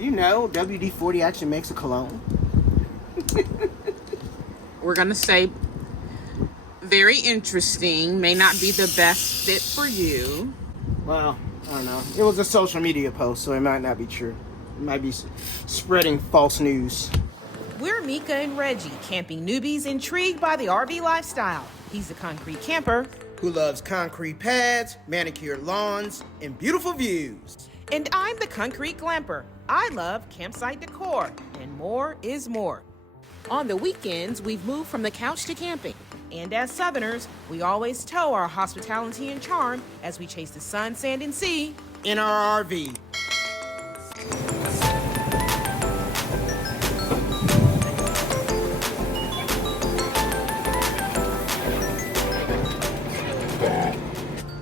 Do you know WD-40 actually makes a cologne? We're gonna say very interesting. May not be the best fit for you. Well, I don't know. It was a social media post, so it might not be true. It might be spreading false news. We're Mika and Reggie, camping newbies intrigued by the RV lifestyle. He's a concrete camper who loves concrete pads, manicured lawns, and beautiful views. And I'm the concrete glamper. I love campsite decor, and more is more. On the weekends, we've moved from the couch to camping. And as Southerners, we always tow our hospitality and charm as we chase the sun, sand, and sea in our RV.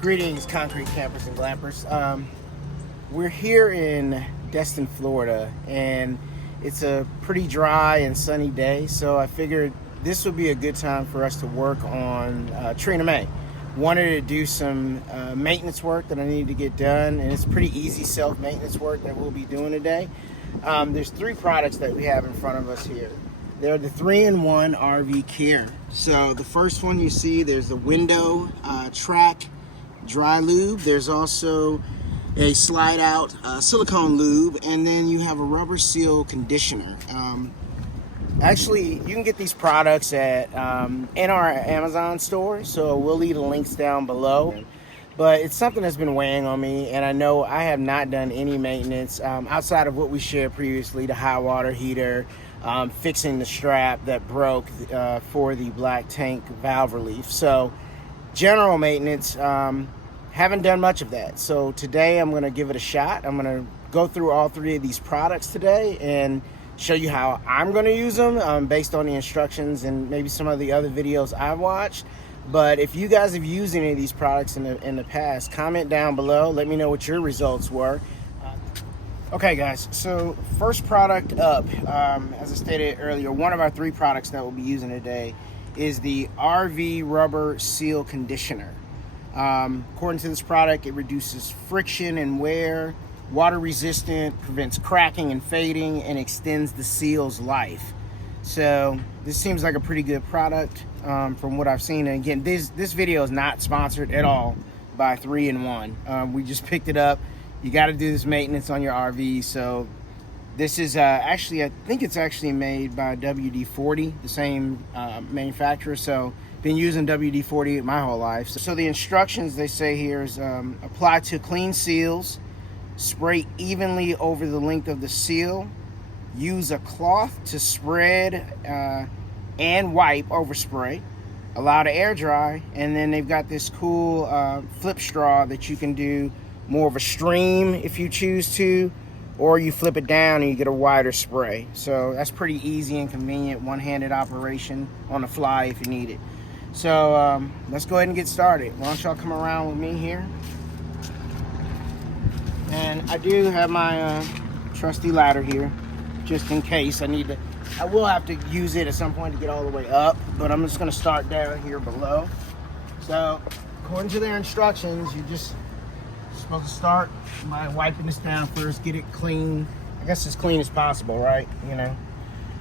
Greetings, concrete campers and glampers. We're here in Destin, Florida, and it's a pretty dry and sunny day, so I figured this would be a good time for us to work on Trina May. Wanted to do some maintenance work that I needed to get done, and it's pretty easy self-maintenance work that we'll be doing today. There's 3 products that we have in front of us here. They're the 3-in-1 RV Care. So the first one you see, there's the window track Dry Lube. There's also a slide out silicone lube, and then you have a rubber seal conditioner. Actually, you can get these products at in our Amazon store, so we'll leave the links down below. But it's something that's been weighing on me, and I know I have not done any maintenance outside of what we shared previously, the high water heater, fixing the strap that broke for the black tank valve relief. So general maintenance, haven't done much of that. So today I'm going to give it a shot. I'm going to go through all 3 of these products today and show you how I'm going to use them based on the instructions and maybe some of the other videos I've watched. But if you guys have used any of these products in the past, comment down below. Let me know what your results were. Okay guys, so first product up, as I stated earlier, one of our 3 products that we'll be using today is the RV Rubber Seal Conditioner. According to this product, it reduces friction and wear, water resistant, prevents cracking and fading, and extends the seal's life. So this seems like a pretty good product from what I've seen. And again, this video is not sponsored at all by 3-in-1. We just picked it up. You got to do this maintenance on your RV. So this is actually, I think it's actually made by WD-40, the same manufacturer. So been using WD-40 my whole life. So the instructions they say here is apply to clean seals, spray evenly over the length of the seal, use a cloth to spread and wipe over spray, allow to air dry, and then they've got this cool flip straw that you can do more of a stream if you choose to, or you flip it down and you get a wider spray. So that's pretty easy and convenient, one-handed operation on the fly if you need it. So let's go ahead and get started. Why don't y'all come around with me here? And I do have my trusty ladder here, just in case I need to. I will have to use it at some point to get all the way up, but I'm just going to start down here below. So according to their instructions, you're just supposed to start by wiping this down first, get it clean. I guess as clean as possible, right? You know.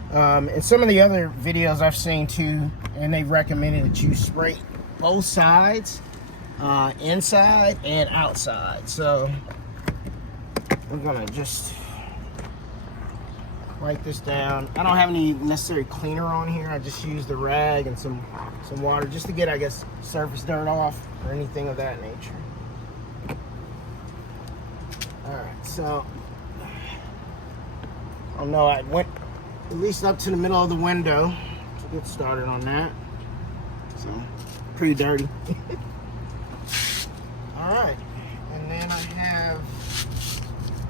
And some of the other videos I've seen too, and they've recommended that you spray both sides, inside and outside. So we're gonna just wipe this down. I don't have any necessary cleaner on here. I just use the rag and some water just to get, I guess, surface dirt off or anything of that nature. All right, so I don't know, I went at least up to the middle of the window to get started on that. So pretty dirty. All right, and then I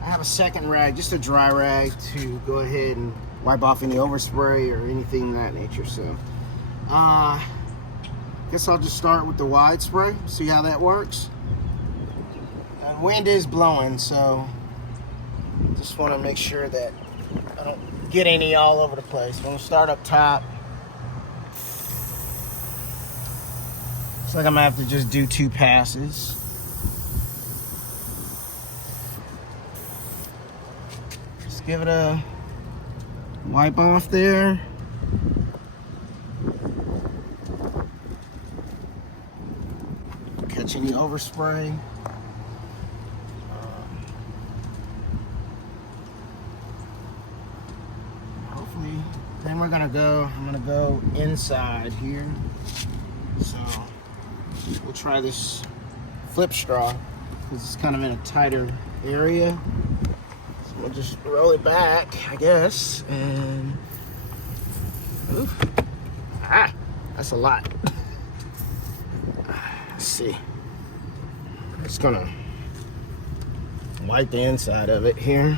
have a second rag, just a dry rag, to go ahead and wipe off any overspray or anything of that nature. So guess I'll just start with the wide spray, see how that works. And wind is blowing, so just want to make sure that I don't get any all over the place. I'm gonna start up top. Looks like I'm gonna have to just do 2 passes. Just give it a wipe off there. Catch any overspray. Hopefully, then I'm gonna go inside here. So we'll try this flip straw because it's kind of in a tighter area. So we'll just roll it back, I guess, and oof. That's a lot. Let's see. I'm just gonna wipe the inside of it here.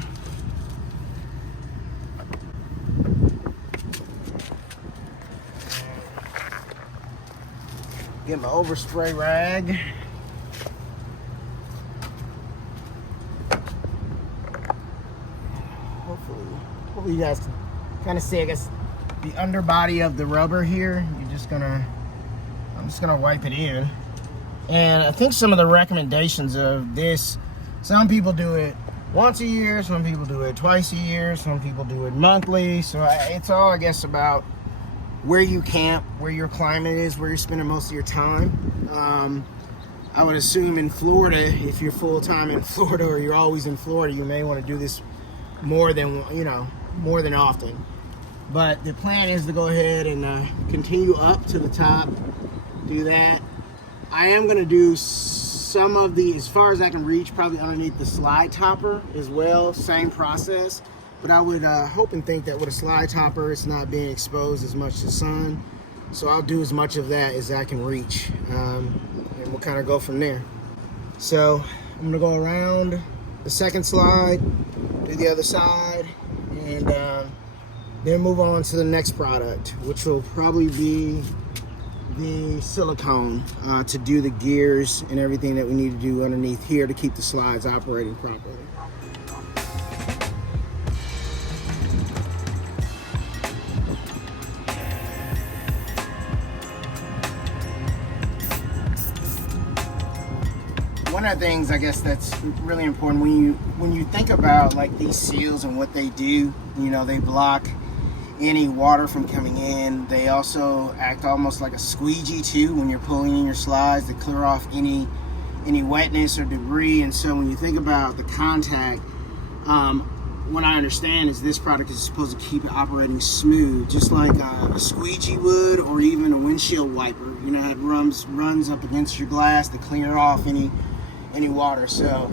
Get my overspray rag. Hopefully you guys can kind of see, I guess, the underbody of the rubber here. I'm just gonna wipe it in. And I think some of the recommendations of this, some people do it once a year, some people do it twice a year, some people do it monthly. So it's all, I guess, about where you camp, where your climate is, where you're spending most of your time. I would assume in Florida, if you're full-time in Florida or you're always in Florida, you may want to do this more than often. But the plan is to go ahead and continue up to the top, do that. I am going to do some of the, as far as I can reach, probably underneath the slide topper as well, same process. But I would hope and think that with a slide topper, it's not being exposed as much to sun. So I'll do as much of that as I can reach. And we'll kind of go from there. So I'm gonna go around the second slide, do the other side, and then move on to the next product, which will probably be the silicone to do the gears and everything that we need to do underneath here to keep the slides operating properly. One of the things, I guess, that's really important when you think about like these seals and what they do, they block any water from coming in. They also act almost like a squeegee too when you're pulling in your slides to clear off any wetness or debris. And so when you think about the contact, what I understand is this product is supposed to keep it operating smooth, just like a squeegee would, or even a windshield wiper. It runs up against your glass to clear off any water. So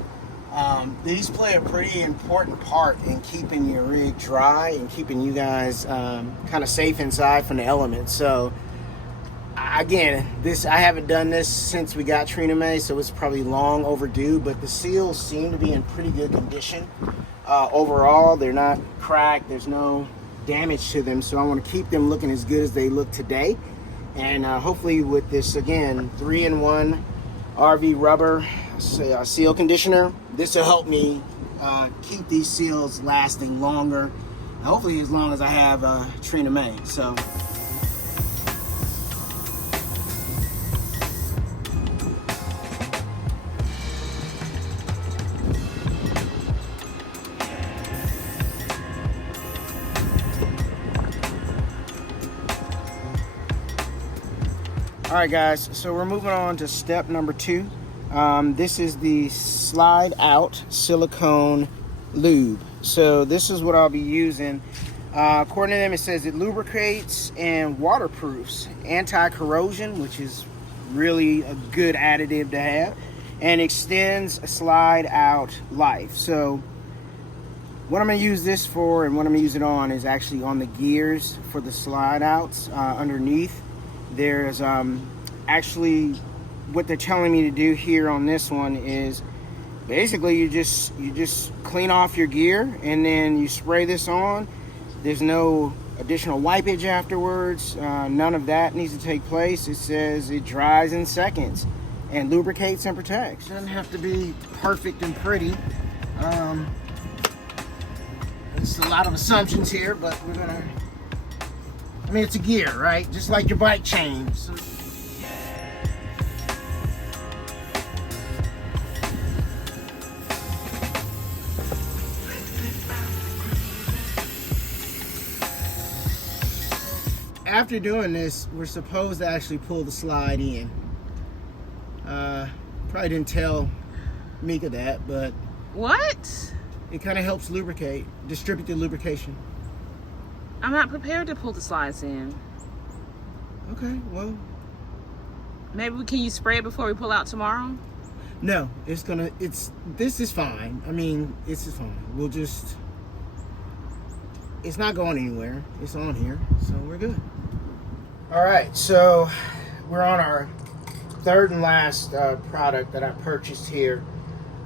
these play a pretty important part in keeping your rig dry and keeping you guys kind of safe inside from the elements. So again, I haven't done this since we got Triname, so it's probably long overdue, but the seals seem to be in pretty good condition. Overall, they're not cracked, there's no damage to them, so I want to keep them looking as good as they look today. And hopefully with this, again, 3-in-1 RV rubber seal conditioner, this will help me keep these seals lasting longer, hopefully as long as I have Triname. So all right, guys, so we're moving on to step number 2. This is the slide out silicone lube. So this is what I'll be using. According to them, it says it lubricates and waterproofs, anti-corrosion, which is really a good additive to have, and extends slide out life. So what I'm going to use this for and what I'm going to use it on is actually on the gears for the slide outs underneath. There's actually, what they're telling me to do here on this one is basically you just clean off your gear and then you spray this on. There's no additional wipage afterwards. None of that needs to take place. It says it dries in seconds and lubricates and protects. Doesn't have to be perfect and pretty. There's a lot of assumptions here, but we're gonna, it's a gear, right? Just like your bike chain. So, after doing this, we're supposed to actually pull the slide in. Probably didn't tell Mika that, but What? it kind of helps lubricate, distribute the lubrication. I'm not prepared to pull the slides in. Okay, well, Maybe can you spray it before we pull out tomorrow? no, this is fine. I mean, this is fine. We'll just, it's not going anywhere. It's on here, so we're good. All right, so we're on our third and last product that I purchased here.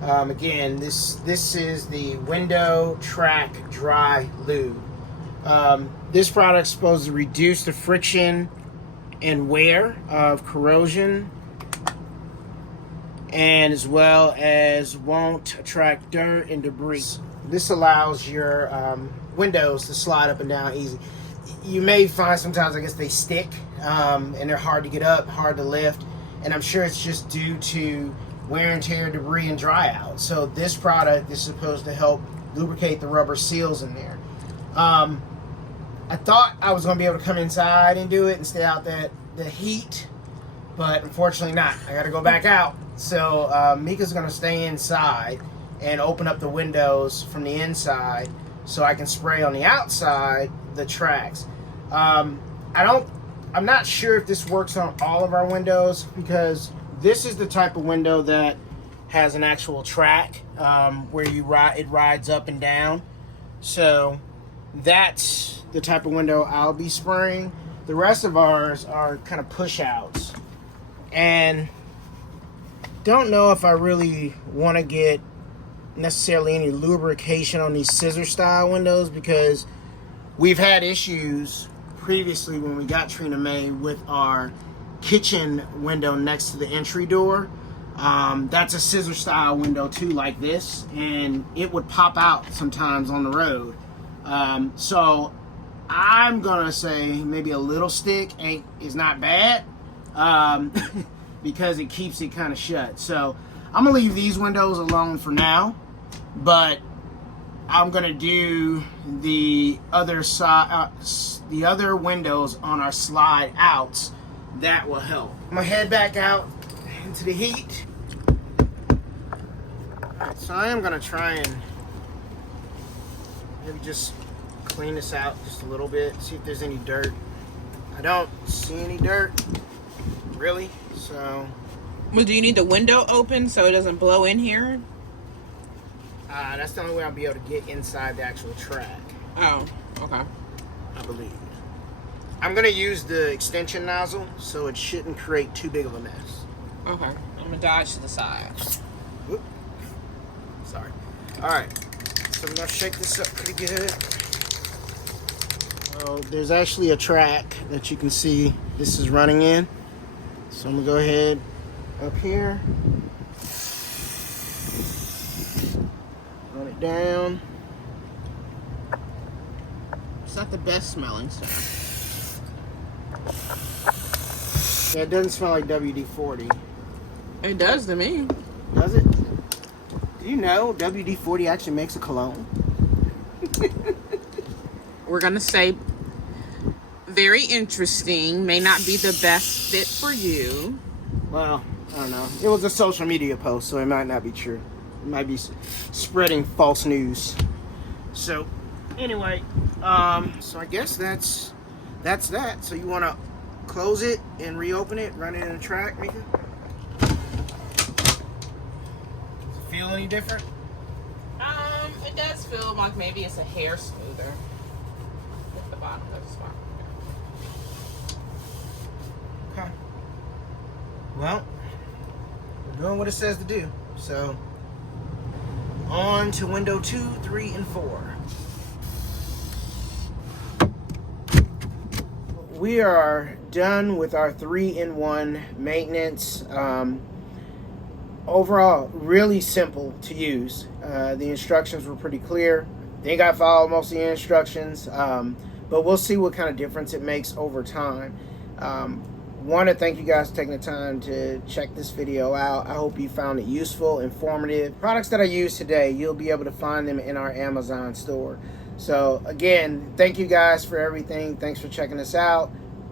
Again, this is the Window Track Dry Lube. This product's supposed to reduce the friction and wear of corrosion, and as well as won't attract dirt and debris. This allows your windows to slide up and down easy. You may find sometimes, I guess, they stick and they're hard to get up, hard to lift, and I'm sure it's just due to wear and tear, debris, and dry out. So this product is supposed to help lubricate the rubber seals in there. I thought I was going to be able to come inside and do it and stay out the heat, but unfortunately not. I got to go back out. So Mika's going to stay inside and open up the windows from the inside so I can spray on the outside the tracks. I'm not sure if this works on all of our windows, because this is the type of window that has an actual track where it rides up and down. So that's the type of window I'll be spraying. The rest of ours are kind of push outs, and don't know if I really want to get necessarily any lubrication on these scissor style windows, because we've had issues previously when we got Trina May with our kitchen window next to the entry door. That's a scissor style window too, like this, and it would pop out sometimes on the road. So I'm gonna say maybe a little stick is not bad, because it keeps it kind of shut. So I'm gonna leave these windows alone for now, but I'm gonna do the other side, the other windows on our slide outs. That will help. I'm gonna head back out into the heat. So I am gonna try and maybe just clean this out just a little bit, see if there's any dirt. I don't see any dirt, really, so. Well, do you need the window open so it doesn't blow in here? That's the only way I'll be able to get inside the actual track. Oh, okay. I believe. I'm gonna use the extension nozzle, so it shouldn't create too big of a mess. Okay, I'm gonna dodge to the side. Whoop. Sorry. All right, so I'm gonna shake this up pretty good. Well, there's actually a track that you can see this is running in. So I'm gonna go ahead up here, run it down. It's not the best smelling stuff. Yeah, it doesn't smell like WD-40. It does to me. Does it? Do you know WD-40 actually makes a cologne? We're gonna say very interesting, may not be the best fit for you. Well, I don't know. It was a social media post, so it might not be true. It might be spreading false news. So, anyway, so I guess that's that. So you want to close it and reopen it, run it in a track, Mika? Does it feel any different? It does feel like maybe it's a hair smoother. At the bottom of the spot. Okay. Well, we're doing what it says to do. So, on to window 2, 3, and 4. We are done with our 3-in-1 maintenance. Overall, really simple to use. The instructions were pretty clear. I think I followed most of the instructions, but we'll see what kind of difference it makes over time. Want to thank you guys for taking the time to check this video out. I hope you found it useful, informative. Products that I use today, you'll be able to find them in our Amazon store. So again, thank you guys for everything. Thanks for checking us out.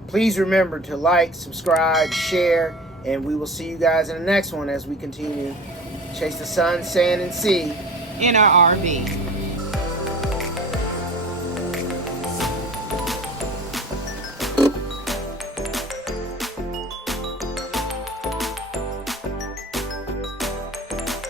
Please remember to like, subscribe, share, and we will see you guys in the next one as we continue to chase the sun, sand, and sea In our RV.